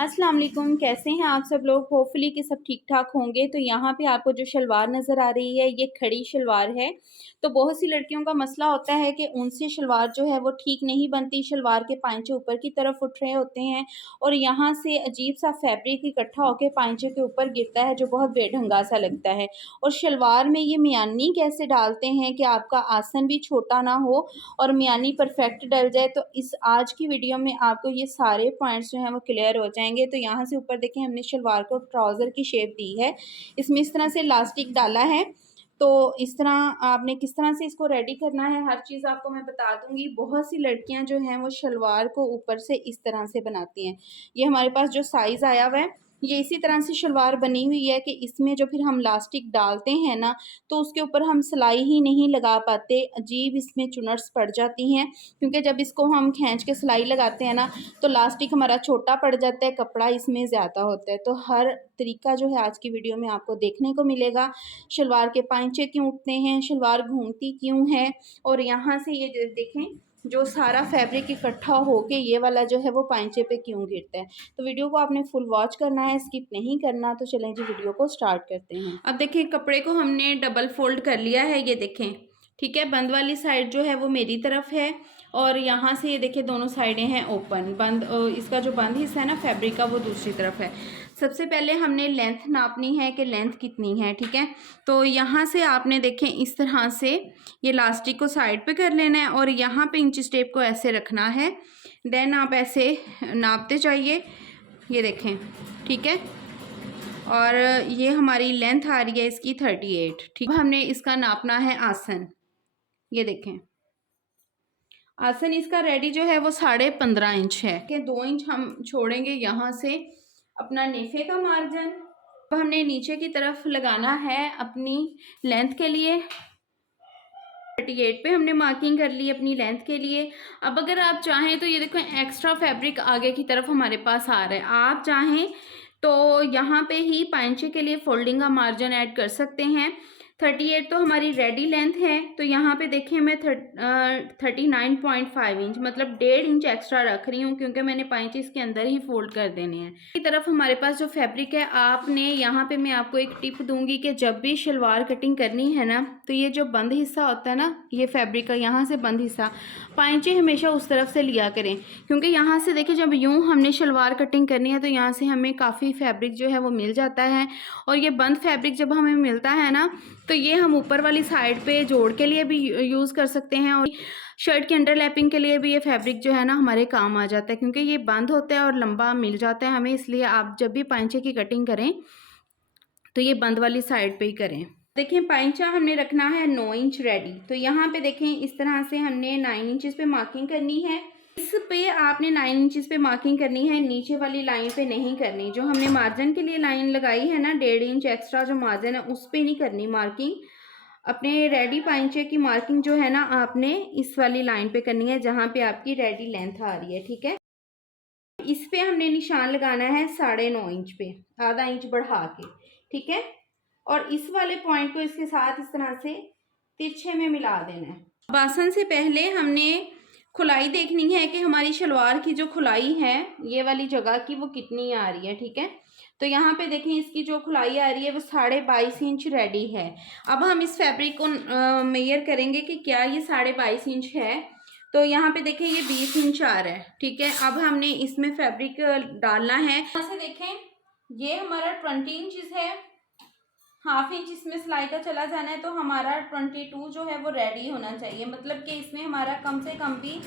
अस्सलाम वालेकुम, कैसे हैं आप सब लोग। होपफुली कि सब ठीक ठाक होंगे। तो यहाँ पे आपको जो शलवार नज़र आ रही है ये खड़ी शलवार है। तो बहुत सी लड़कियों का मसला होता है कि उनसे शलवार जो है वो ठीक नहीं बनती, शलवार के पांचे ऊपर की तरफ उठ रहे होते हैं और यहाँ से अजीब सा फैब्रिक इकट्ठा होकर पांचे के ऊपर गिरता है जो बहुत बेढंगा सा लगता है। और शलवार में ये मियानी कैसे डालते हैं कि आपका आसन भी छोटा ना हो और मियानी परफेक्ट डल जाए। तो इस आज की वीडियो में आपको ये सारे पॉइंट्स जो हैं वो क्लियर हो जाएंगे। तो यहाँ से ऊपर देखें हमने शलवार को ट्राउज़र की शेप दी है, इसमें इस तरह से इलास्टिक डाला है। तो इस तरह आपने किस तरह से इसको रेडी करना है हर चीज़ आपको मैं बता दूंगी। बहुत सी लड़कियां जो हैं वो शलवार को ऊपर से इस तरह से बनाती हैं। ये हमारे पास जो साइज़ आया हुआ है ये इसी तरह से शलवार बनी हुई है कि इसमें जो फिर हम इलास्टिक डालते हैं ना तो उसके ऊपर हम सिलाई ही नहीं लगा पाते, अजीब इसमें चुनट्स पड़ जाती हैं। क्योंकि जब इसको हम खींच के सिलाई लगाते हैं ना तो इलास्टिक हमारा छोटा पड़ जाता है, कपड़ा इसमें ज़्यादा होता है। तो हर तरीका जो है आज की वीडियो में आपको देखने को मिलेगा। शलवार के पांचे क्यों उठते हैं, शलवार घूमती क्यों है और यहाँ से ये देखें जो सारा फैब्रिक इकट्ठा होके ये वाला जो है वो पांचे पे क्यों गिरता है। तो वीडियो को आपने फुल वॉच करना है, स्किप नहीं करना। तो चलें जी वीडियो को स्टार्ट करते हैं। अब देखें कपड़े को हमने डबल फोल्ड कर लिया है, ये देखें ठीक है। बंद वाली साइड जो है वो मेरी तरफ है और यहाँ से ये देखिए दोनों साइडें हैं ओपन। बंद इसका जो बंद हिस्सा है ना फैब्रिक का वो दूसरी तरफ है। सबसे पहले हमने लेंथ नापनी है कि लेंथ कितनी है, ठीक है। तो यहाँ से आपने देखें इस तरह से ये इलास्टिक को साइड पे कर लेना है और यहाँ पे इंच टेप को ऐसे रखना है। देन आप ऐसे नापते जाइए, ये देखें ठीक है। और ये हमारी लेंथ आ रही है इसकी 38, ठीक। अब हमने इसका नापना है आसन, ये देखें आसन इसका रेडी जो है वो 15.5 इंच है कि 2 इंच हम छोड़ेंगे यहाँ से अपना नेफे का मार्जिन। अब हमने नीचे की तरफ लगाना है अपनी लेंथ के लिए। 38 पे हमने मार्किंग कर ली अपनी लेंथ के लिए। अब अगर आप चाहें तो ये देखो एक्स्ट्रा फैब्रिक आगे की तरफ हमारे पास आ रहा है, आप चाहें तो यहाँ पे ही पांचे के लिए फोल्डिंग का मार्जिन ऐड कर सकते हैं। 38 तो हमारी रेडी लेंथ है, तो यहाँ पे देखें मैं 39.5 इंच मतलब 1.5 इंच एक्स्ट्रा रख रही हूँ क्योंकि मैंने पांचे इसके अंदर ही फोल्ड कर देने हैं। की तरफ हमारे पास जो फैब्रिक है, आपने यहाँ पे मैं आपको एक टिप दूंगी कि जब भी शलवार कटिंग करनी है ना तो ये जो बंद हिस्सा होता है ना ये फैब्रिक का, यहाँ से बंद हिस्सा पांचे हमेशा उस तरफ से लिया करें। क्योंकि यहाँ से देखिए जब यूँ हमने शलवार कटिंग करनी है तो यहाँ से हमें काफ़ी फैब्रिक जो है वो मिल जाता है और ये बंद फैब्रिक जब हमें मिलता है ना तो ये हम ऊपर वाली साइड पे जोड़ के लिए भी यूज़ कर सकते हैं और शर्ट के अंडर लैपिंग के लिए भी ये फैब्रिक जो है ना हमारे काम आ जाता है क्योंकि ये बंद होता है और लंबा मिल जाता है हमें। इसलिए आप जब भी पांचे की कटिंग करें तो ये बंद वाली साइड पे ही करें। देखें पांचा हमने रखना है 9 इंच रेडी। तो यहाँ पे देखें इस तरह से हमने 9 इंचेस पे मार्किंग करनी है। इस पे आपने 9 इंचेस पे मार्किंग करनी है, नीचे वाली लाइन पे नहीं करनी। जो हमने मार्जिन के लिए लाइन लगाई है ना 1.5 इंच एक्स्ट्रा जो मार्जिन है उस पे नहीं करनी मार्किंग। अपने रेडी पांचे की मार्किंग जो है ना आपने इस वाली लाइन पे करनी है जहाँ पे आपकी रेडी लेंथ आ रही है, ठीक है। इस पे हमने निशान लगाना है 9.5 इंच पे, आधा इंच बढ़ा के, ठीक है। और इस वाले पॉइंट को इसके साथ इस तरह से तिरछे में मिला देना है। अब आसन से पहले हमने खुलाई देखनी है कि हमारी शलवार की जो खुलाई है ये वाली जगह की वो कितनी आ रही है, ठीक है। तो यहाँ पे देखें इसकी जो खुलाई आ रही है वो 22.5 इंच रेडी है। अब हम इस फैब्रिक को मेजर करेंगे कि क्या ये 22.5 इंच है। तो यहाँ पे देखें ये 20 इंच आ रहा है, ठीक है। अब हमने इसमें फैब्रिक डालना है। यहाँ से देखें ये हमारा 20 इंच है, हाफ इंच इसमें सिलाई का चला जाना है तो हमारा 22 जो है वो रेडी होना चाहिए। मतलब कि इसमें हमारा कम से कम भी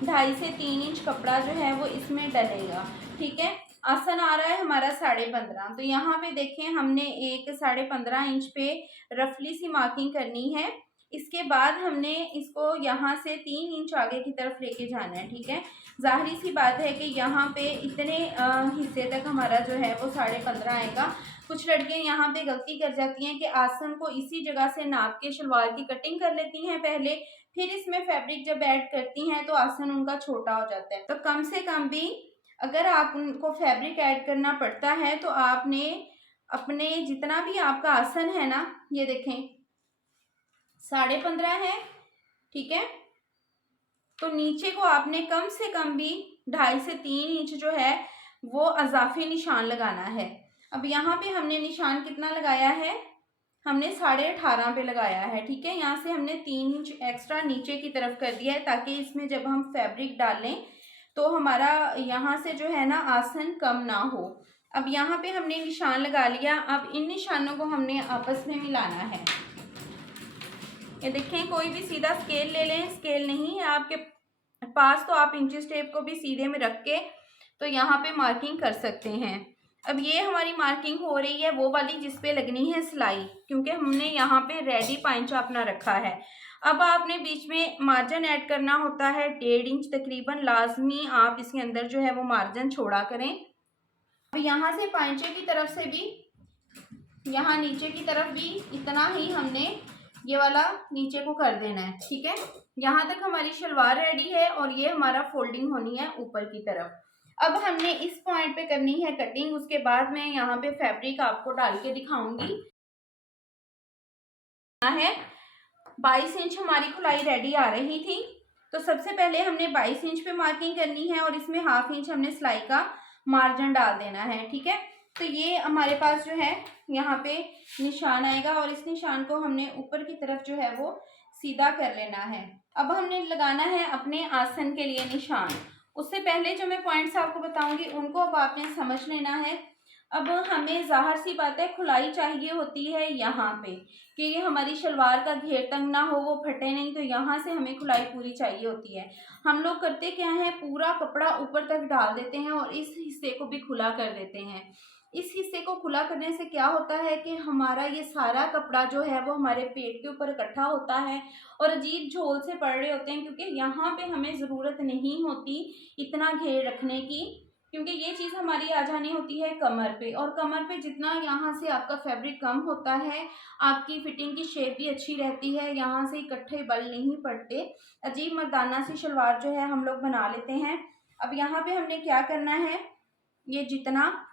2.5 से 3 इंच कपड़ा जो है वो इसमें डलेगा, ठीक है। आसन आ रहा है हमारा 15.5। तो यहाँ पे देखें हमने एक 15.5 इंच पे रफली सी मार्किंग करनी है। इसके बाद हमने इसको यहाँ से 3 इंच आगे की तरफ लेके जाना है, ठीक है। जाहिर सी बात है कि यहाँ पे इतने हिस्से तक हमारा जो है वो 15.5 आएगा। कुछ लड़कियां यहाँ पे गलती कर जाती हैं कि आसन को इसी जगह से नाप के शलवार की कटिंग कर लेती हैं पहले, फिर इसमें फैब्रिक जब ऐड करती हैं तो आसन उनका छोटा हो जाता है। तो कम से कम भी अगर आप उनको फैब्रिक ऐड करना पड़ता है तो आपने अपने जितना भी आपका आसन है ना, ये देखें 15.5 है, ठीक है। तो नीचे को आपने कम से कम भी 2.5 से 3 इंच जो है वो अज़ाफ़ी निशान लगाना है। अब यहाँ पे हमने निशान कितना लगाया है, हमने 18.5 पे लगाया है, ठीक है। यहाँ से हमने 3 इंच एक्स्ट्रा नीचे की तरफ कर दिया है ताकि इसमें जब हम फैब्रिक डालें तो हमारा यहाँ से जो है ना आसन कम ना हो। अब यहाँ पे हमने निशान लगा लिया। अब इन निशानों को हमने आपस में मिलाना है। ये देखें, कोई भी सीधा स्केल ले लें, स्केल नहीं है आपके पास तो आप इंची टेप को भी सीधे में रख के तो यहाँ पे मार्किंग कर सकते हैं। अब ये हमारी मार्किंग हो रही है वो वाली जिस पे लगनी है सिलाई, क्योंकि हमने यहाँ पे रेडी पाइंचा अपना रखा है। अब आपने बीच में मार्जिन ऐड करना होता है 1.5 इंच तकरीबन, लाजमी आप इसके अंदर जो है वो मार्जिन छोड़ा करें। अब यहाँ से पाइंचे की तरफ से भी, यहाँ नीचे की तरफ भी इतना ही हमने ये वाला नीचे को कर देना है, ठीक है। यहाँ तक हमारी शलवार रेडी है और ये हमारा फोल्डिंग होनी है ऊपर की तरफ। अब हमने इस पॉइंट पे करनी है कटिंग। उसके बाद मैं यहाँ पे फैब्रिक आपको डाल के दिखाऊंगी। है 22 इंच हमारी खुलाई रेडी आ रही थी, तो सबसे पहले हमने 22 इंच पे मार्किंग करनी है और इसमें 1/2 इंच हमने सिलाई का मार्जिन डाल देना है, ठीक है। तो ये हमारे पास जो है यहाँ पे निशान आएगा और इस निशान को हमने ऊपर की तरफ जो है वो सीधा कर लेना है। अब हमने लगाना है अपने आसन के लिए निशान। उससे पहले जो मैं पॉइंट्स आपको बताऊंगी उनको अब आपने समझ लेना है। अब हमें ज़ाहिर सी बात है खुलाई चाहिए होती है यहाँ पे कि ये हमारी शलवार का घेर तंग ना हो, वो फटे नहीं, तो यहाँ से हमें खुलाई पूरी चाहिए होती है। हम लोग करते क्या है, पूरा कपड़ा ऊपर तक डाल देते हैं और इस हिस्से को भी खुला कर देते हैं। इस हिस्से को खुला करने से क्या होता है कि हमारा ये सारा कपड़ा जो है वो हमारे पेट के ऊपर इकट्ठा होता है और अजीब झोल से पड़ रहे होते हैं, क्योंकि यहाँ पे हमें ज़रूरत नहीं होती इतना घेर रखने की, क्योंकि ये चीज़ हमारी आ जानी होती है कमर पे, और कमर पे जितना यहाँ से आपका फैब्रिक कम होता है आपकी फिटिंग की शेप भी अच्छी रहती है, यहाँ से इकट्ठे बल नहीं पड़ते। अजीब मर्दाना सी शलवार जो है हम लोग बना लेते हैं। अब यहाँ पे हमने क्या करना है, ये जितना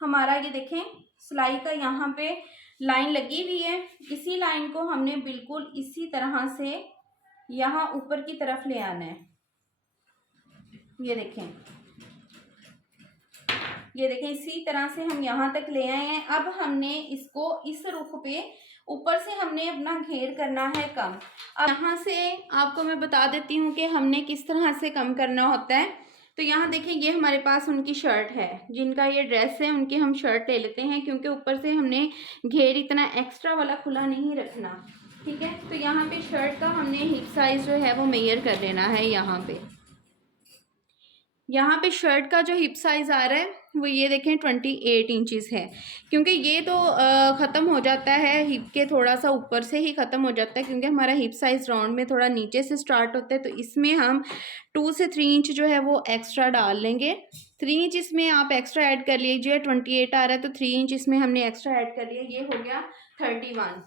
हमारा ये देखें सिलाई का यहाँ पे लाइन लगी हुई है, इसी लाइन को हमने बिल्कुल इसी तरह से यहाँ ऊपर की तरफ ले आना है। ये देखें, ये देखें इसी तरह से हम यहाँ तक ले आए हैं। अब हमने इसको इस रुख पे ऊपर से हमने अपना घेर करना है कम। अब यहाँ से आपको मैं बता देती हूँ कि हमने किस तरह से कम करना होता है। तो यहाँ देखें, ये हमारे पास उनकी शर्ट है, जिनका ये ड्रेस है उनकी हम शर्ट ले लेते हैं, क्योंकि ऊपर से हमने घेर इतना एक्स्ट्रा वाला खुला नहीं रखना, ठीक है। तो यहाँ पे शर्ट का हमने हिप साइज जो है वो मेजर कर लेना है। यहाँ पे शर्ट का जो हिप साइज़ आ रहा है वो ये देखें 28 इंचज़ है, क्योंकि ये तो ख़त्म हो जाता है हिप के थोड़ा सा ऊपर से ही ख़त्म हो जाता है, क्योंकि हमारा हिप साइज़ राउंड में थोड़ा नीचे से स्टार्ट होता है। तो इसमें हम 2 से 3 इंच जो है वो एक्स्ट्रा डाल लेंगे। 3 इंच इसमें आप एक्स्ट्रा ऐड कर लीजिए। 28 आ रहा है तो 3 इंच इसमें हमने एक्स्ट्रा ऐड कर लिया, ये हो गया 31,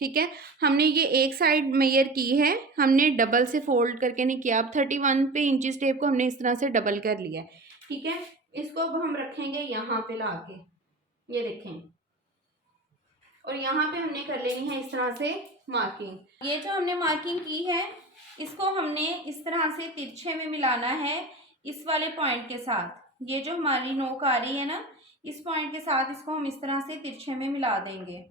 ठीक है। हमने ये एक साइड मेजर की है, हमने डबल से फोल्ड करके नहीं किया। अब 31 पे इंचेस टेप को हमने इस तरह से डबल कर लिया है, ठीक है। इसको अब हम रखेंगे यहाँ पे लाके, ये देखें, और यहाँ पे हमने कर लेनी है इस तरह से मार्किंग। ये जो हमने मार्किंग की है इसको हमने इस तरह से तिरछे में मिलाना है इस वाले पॉइंट के साथ। ये जो हमारी नोक आ रही है ना, इस पॉइंट के साथ इसको हम इस तरह से तिरछे में मिला देंगे।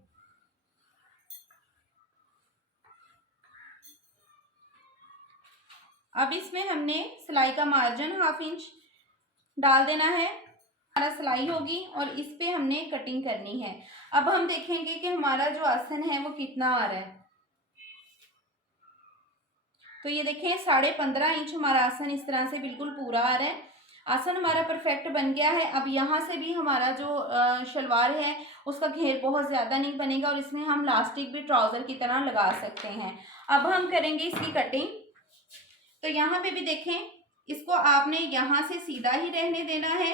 अब इसमें हमने सिलाई का मार्जिन 1/2 इंच डाल देना है, हमारा सिलाई होगी और इस पे हमने कटिंग करनी है। अब हम देखेंगे कि हमारा जो आसन है वो कितना आ रहा है। तो ये देखें 15.5 इंच हमारा आसन इस तरह से बिल्कुल पूरा आ रहा है। आसन हमारा परफेक्ट बन गया है। अब यहाँ से भी हमारा जो शलवार है उसका घेर बहुत ज़्यादा नहीं बनेगा और इसमें हम लास्टिक भी ट्राउज़र की तरह लगा सकते हैं। अब हम करेंगे इसकी कटिंग। तो यहाँ पे भी देखें, इसको आपने यहाँ से सीधा ही रहने देना है,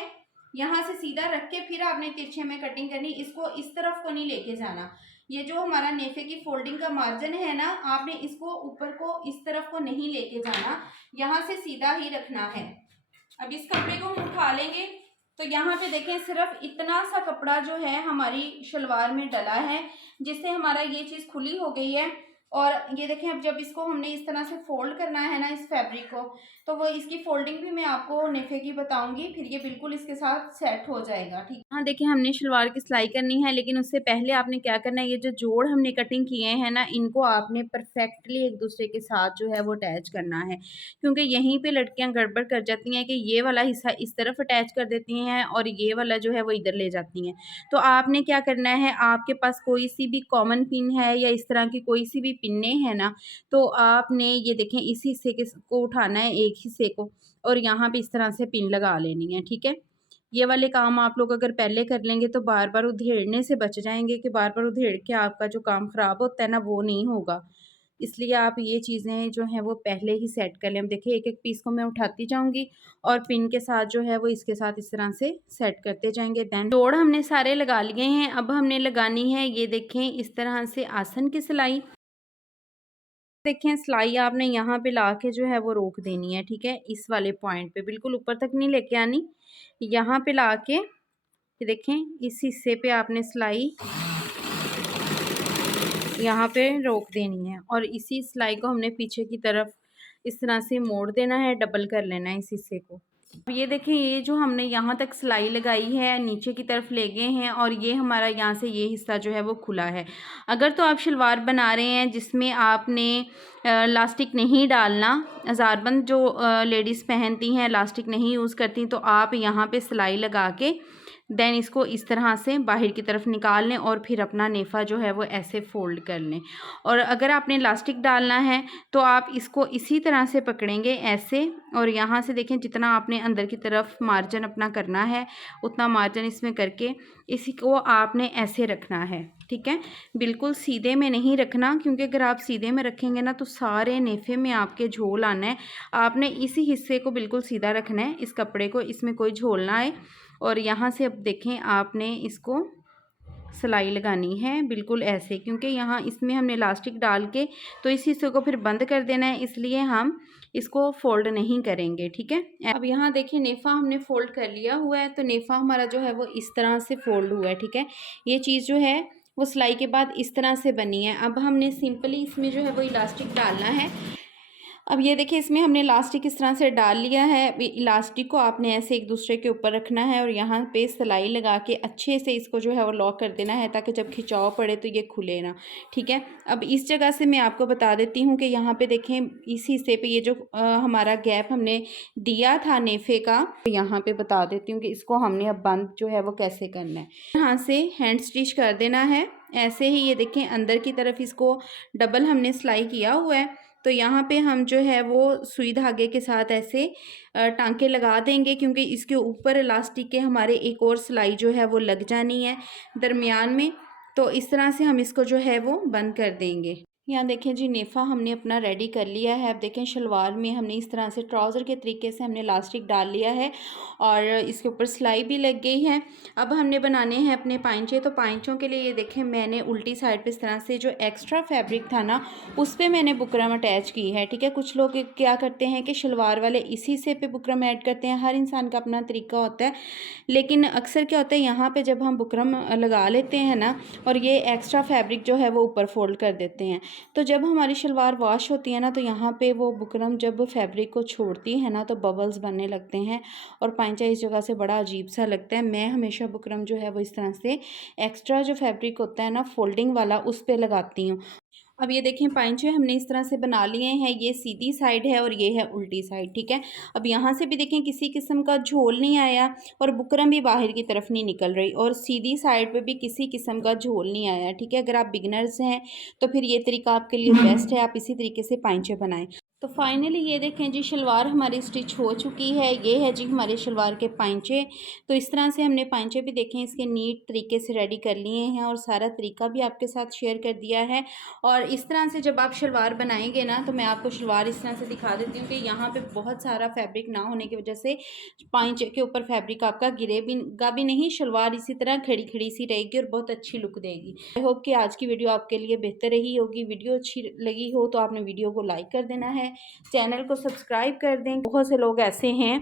यहाँ से सीधा रख के फिर आपने तिरछे में कटिंग करनी। इसको इस तरफ को नहीं लेके जाना। ये जो हमारा नेफे की फोल्डिंग का मार्जिन है ना, आपने इसको ऊपर को इस तरफ को नहीं लेके जाना, यहाँ से सीधा ही रखना है। अब इस कपड़े को हम उठा लेंगे तो यहाँ पे देखें सिर्फ इतना सा कपड़ा जो है हमारी शलवार में डला है, जिससे हमारा ये चीज़ खुली हो गई है। और ये देखें, अब जब इसको हमने इस तरह से फोल्ड करना है ना इस फैब्रिक को, तो वो इसकी फोल्डिंग भी मैं आपको नेफे की बताऊंगी, फिर ये बिल्कुल इसके साथ सेट हो जाएगा। ठीक, हाँ देखिए हमने शलवार की सिलाई करनी है, लेकिन उससे पहले आपने क्या करना है, ये जो जोड़ हमने कटिंग किए हैं ना, इनको आपने परफेक्टली एक दूसरे के साथ जो है वो अटैच करना है, क्योंकि यहीं पे लड़कियां गड़बड़ कर जाती हैं कि ये वाला हिस्सा इस तरफ अटैच कर देती हैं और ये वाला जो है वो इधर ले जाती हैं। तो आपने क्या करना है, आपके पास कोई सी भी कॉमन पिन है या इस तरह की कोई सी भी पिने है ना, तो आपने ये देखें इस हिस्से के को उठाना है, एक हिस्से को, और यहाँ पे इस तरह से पिन लगा लेनी है। ठीक है, ये वाले काम आप लोग अगर पहले कर लेंगे तो बार बार उधेड़ने से बच जाएंगे, कि बार बार उधेड़ के आपका जो काम खराब होता है ना वो नहीं होगा। इसलिए आप ये चीज़ें जो हैं वो पहले ही सेट कर लें। अब देखिए एक एक पीस को मैं उठाती जाऊंगी और पिन के साथ जो है वो इसके साथ इस तरह से सेट करते जाएंगे। देन जोड़ हमने सारे लगा लिए हैं, अब हमने लगानी है ये देखें इस तरह से आसन की सिलाई। देखें सिलाई आपने यहाँ पे लाके जो है वो रोक देनी है। ठीक है, इस वाले पॉइंट पे बिल्कुल ऊपर तक नहीं लेके आनी, यहाँ पे लाके देखें इस हिस्से पे आपने सिलाई यहाँ पे रोक देनी है और इसी सिलाई को हमने पीछे की तरफ इस तरह से मोड़ देना है, डबल कर लेना है इस हिस्से को। अब ये देखें ये जो हमने यहाँ तक सिलाई लगाई है नीचे की तरफ ले गए हैं और ये हमारा यहाँ से ये हिस्सा जो है वो खुला है। अगर तो आप शलवार बना रहे हैं जिसमें आपने लास्टिक नहीं डालना, हज़ारबंद जो लेडीज़ पहनती हैं लास्टिक नहीं यूज़ करती, तो आप यहाँ पे सिलाई लगा के देन इसको इस तरह से बाहर की तरफ निकाल लें और फिर अपना नेफा जो है वो ऐसे फोल्ड कर लें। और अगर आपने इलास्टिक डालना है तो आप इसको इसी तरह से पकड़ेंगे ऐसे, और यहाँ से देखें जितना आपने अंदर की तरफ मार्जिन अपना करना है उतना मार्जिन इसमें करके इसी को आपने ऐसे रखना है। ठीक है, बिल्कुल सीधे में नहीं रखना, क्योंकि अगर आप सीधे में रखेंगे ना तो सारे नेफे में आपके झोल आना है। आपने इसी हिस्से को बिल्कुल सीधा रखना है, इस कपड़े को, इसमें कोई झोल ना आए। और यहाँ से अब देखें आपने इसको सिलाई लगानी है बिल्कुल ऐसे, क्योंकि यहाँ इसमें हमने इलास्टिक डाल के तो इस हिस्से को फिर बंद कर देना है, इसलिए हम इसको फोल्ड नहीं करेंगे। ठीक है, अब यहाँ देखिए नेफा हमने फोल्ड कर लिया हुआ है, तो नेफा हमारा जो है वो इस तरह से फोल्ड हुआ है। ठीक है, ये चीज़ जो है वो सिलाई के बाद इस तरह से बनी है। अब हमने सिंपली इसमें जो है वो इलास्टिक डालना है। अब ये देखिए इसमें हमने इलास्टिक इस तरह से डाल लिया है। इलास्टिक को आपने ऐसे एक दूसरे के ऊपर रखना है और यहाँ पे सिलाई लगा के अच्छे से इसको जो है वो लॉक कर देना है, ताकि जब खिंचाव पड़े तो ये खुले ना। ठीक है, अब इस जगह से मैं आपको बता देती हूँ कि यहाँ पे देखें इस हिस्से पे ये जो हमारा गैप हमने दिया था नेफे का, यहाँ पे बता देती हूँ कि इसको हमने अब बंद जो है वो कैसे करना है। यहाँ से हैंड स्टिच कर देना है ऐसे ही। ये देखें अंदर की तरफ इसको डबल हमने सिलाई किया हुआ है, तो यहाँ पे हम जो है वो सुई धागे के साथ ऐसे टांके लगा देंगे, क्योंकि इसके ऊपर इलास्टिक के हमारे एक और सिलाई जो है वो लग जानी है दरमियान में। तो इस तरह से हम इसको जो है वो बंद कर देंगे। यहाँ देखें जी नेफा हमने अपना रेडी कर लिया है। अब देखें शलवार में हमने इस तरह से ट्राउज़र के तरीके से हमने इलास्टिक डाल लिया है और इसके ऊपर सिलाई भी लग गई है। अब हमने बनाने हैं अपने पाइंचे। तो पाइंचों के लिए ये देखें मैंने उल्टी साइड पे इस तरह से जो एक्स्ट्रा फैब्रिक था ना उस पर मैंने बुकरम अटैच की है। ठीक है, कुछ लोग क्या करते हैं कि शलवार वाले इसी हिस्से पे बुकरम ऐड करते हैं, हर इंसान का अपना तरीका होता है, लेकिन अक्सर क्या होता है यहाँ पर जब हम बुकरम लगा लेते हैं ना और ये एक्स्ट्रा फैब्रिक जो है वो ऊपर फोल्ड कर देते हैं, तो जब हमारी शलवार वॉश होती है ना तो यहाँ पे वो बुकरम जब फैब्रिक को छोड़ती है ना तो बबल्स बनने लगते हैं और पांचा इस जगह से बड़ा अजीब सा लगता है। मैं हमेशा बुकरम जो है वो इस तरह से एक्स्ट्रा जो फैब्रिक होता है ना फोल्डिंग वाला उस पर लगाती हूँ। अब ये देखें पाइंचे हमने इस तरह से बना लिए हैं, ये सीधी साइड है और ये है उल्टी साइड। ठीक है, अब यहाँ से भी देखें किसी किस्म का झोल नहीं आया और बुकरम भी बाहर की तरफ नहीं निकल रही और सीधी साइड पे भी किसी किस्म का झोल नहीं आया। ठीक है, अगर आप बिगनर्स हैं तो फिर ये तरीका आपके लिए बेस्ट है, आप इसी तरीके से पाइंचे बनाएं। तो फाइनली ये देखें जी शलवार हमारी स्टिच हो चुकी है। ये है जी हमारे शलवार के पाइंचे। तो इस तरह से हमने पाइंचे भी देखें इसके नीट तरीके से रेडी कर लिए हैं और सारा तरीका भी आपके साथ शेयर कर दिया है। और इस तरह से जब आप शलवार बनाएंगे ना तो मैं आपको शलवार इस तरह से दिखा देती हूँ कि यहाँ पे बहुत सारा फैब्रिक ना होने की वजह से पाइंचे के ऊपर फैब्रिक आपका गिरेगा भी नहीं, शलवार इसी तरह खड़ी खड़ी सी रहेगी और बहुत अच्छी लुक देगी। आई होप कि आज की वीडियो आपके लिए बेहतर रही होगी। वीडियो अच्छी लगी हो तो आपने वीडियो को लाइक कर देना है, चैनल को सब्सक्राइब कर दें। बहुत से लोग ऐसे हैं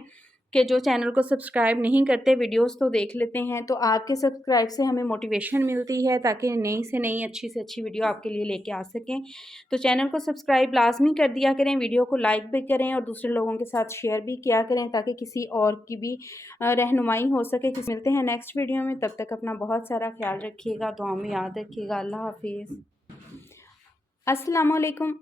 कि जो चैनल को सब्सक्राइब नहीं करते, वीडियोस तो देख लेते हैं। तो आपके सब्सक्राइब से हमें मोटिवेशन मिलती है ताकि नई से नई अच्छी से अच्छी वीडियो आपके लिए लेके आ सकें। तो चैनल को सब्सक्राइब लाजमी कर दिया करें, वीडियो को लाइक भी करें और दूसरे लोगों के साथ शेयर भी किया करें ताकि किसी और की भी रहनुमाई हो सके। मिलते हैं नेक्स्ट वीडियो में, तब तक अपना बहुत सारा ख्याल रखिएगा, दुआ में याद रखिएगा। अल्लाह हाफिज़। अस्सलाम वालेकुम।